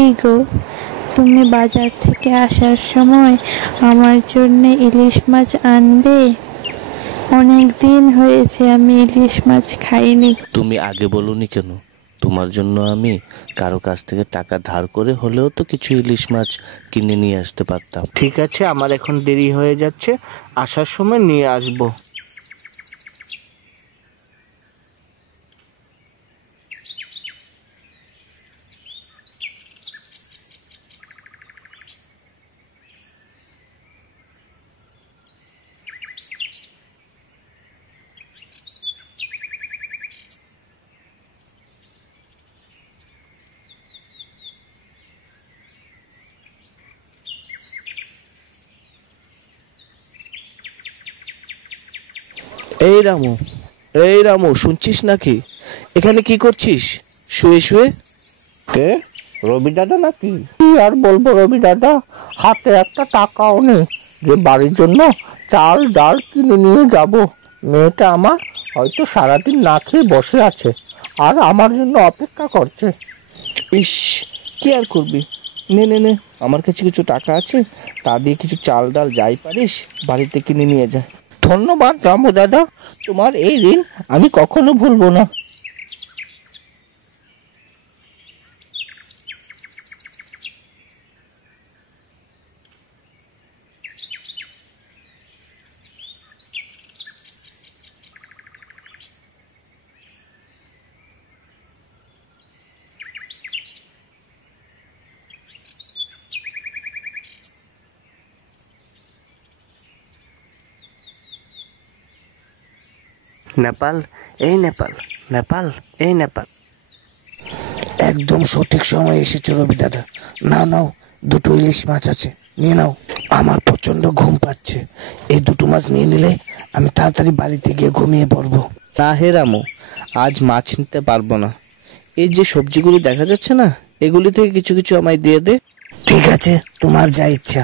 কি গো, তুমি বাজার থেকে আসার সময় আমার জন্য ইলিশ মাছ আনবে? অনেক দিন হয়েছে আমি ইলিশ মাছ খাইনি। তুমি আগে বলনি কেন? তোমার জন্য আমি কারো কাছ থেকে টাকা ধার করে হলেও তো কিছু ইলিশ মাছ কিনে নিয়ে আসতে পারতাম। ঠিক আছে, আমার এখন দেরি হয়ে যাচ্ছে, আসার সময় নিয়ে আসবো। এই রামু, শুনছিস নাকি? এখানে কি করছিস শুয়ে শুয়ে? কে? রবি দাদা নাকি? কি আর বলবো রবি দাদা, হাতে একটা টাকাও নেই যে বাড়ির জন্য চাল ডাল কিনে নিয়ে যাব। মেয়েটা আমার হয়তো সারাদিন না খেয়ে বসে আছে আর আমার জন্য অপেক্ষা করছে। ইস, কি আর করবি, নে নে নে, আমার কাছে কিছু টাকা আছে, তা দিয়ে কিছু চাল ডাল যাই পারিস বাড়িতে কিনে নিয়ে যা। ধন্যবাদ রামু দাদা, তোমার এই ঋণ আমি কখনো ভুলবো না। নেপাল, এই নেপাল, নেপাল, এই নেপাল। একদম সঠিক সময় এসেছো রবি দাদা। নাও নাও, দুটো ইলিশ মাছ আছে, নিয়ে নাও। আমার প্রচন্ড ঘুম পাচ্ছে, এই দুটো মাছ নিয়ে নিলে আমি তাড়াতাড়ি বাড়িতে গিয়ে ঘুমিয়ে পড়বো। না হে রামু, আজ মাছ নিতে পারবো না। এই যে সবজিগুলো দেখা যাচ্ছে না, এগুলি থেকে কিছু কিছু আমায় দিয়ে দে। ঠিক আছে, তোমার যা ইচ্ছা।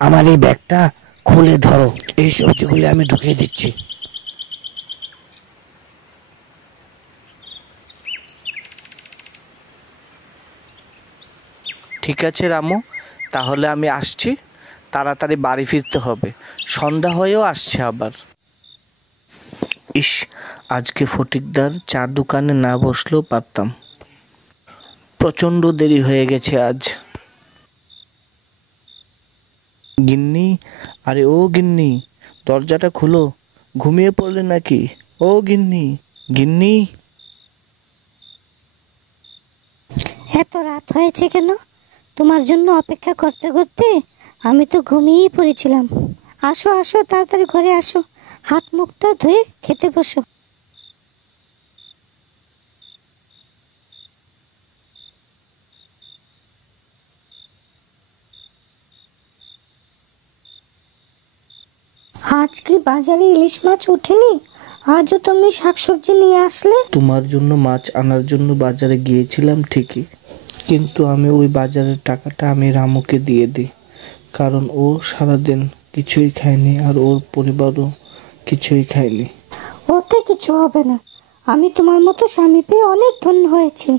আমার এই ব্যাগটা খুলে ধরো, এই সবজিগুলি আমি ঢুকিয়ে দিচ্ছি। ঠিক আছে রামু, তাহলে আমি আসছি, তাড়াতাড়ি বাড়ি ফিরতে হবে, সন্ধ্যা হয়েও আসছে আবার। ইস, আজকে ফটিকদার চার দোকানে না বসলেও পারতাম, প্রচণ্ড দেরি হয়ে গেছে আজ। গিন্নি, আরে ও গিন্নি, দরজাটা খুলো, ঘুমিয়ে পড়লে নাকি? ও গিন্নি, গিন্নি। এত রাত হয়েছে কেন? তোমার জন্য অপেক্ষা করতে করতে আমি তো ঘুমিয়েই পড়েছিলাম। আসো আসো, তাড়াতাড়ি ঘরে আসো, হাত মুখটা ধুয়ে খেতে বসো। আজ কি বাজারে ইলিশ মাছ ওঠেনি? আজও তুমি শাকসবজি নিয়ে আসলে। তোমার জন্য মাছ আনার জন্য বাজারে গিয়েছিলাম ঠিকই, কিন্তু আমি ওই বাজারের টাকাটা আমি রামুকে দিয়ে দিই, কারণ ও সারাদিন কিছুই খায়নি আর ওর পরিবারও কিছুই খায়নি। ওতে কিছু হবে না, আমি তোমার মতো স্বামী পেয়ে অনেক ধন্য হয়েছি।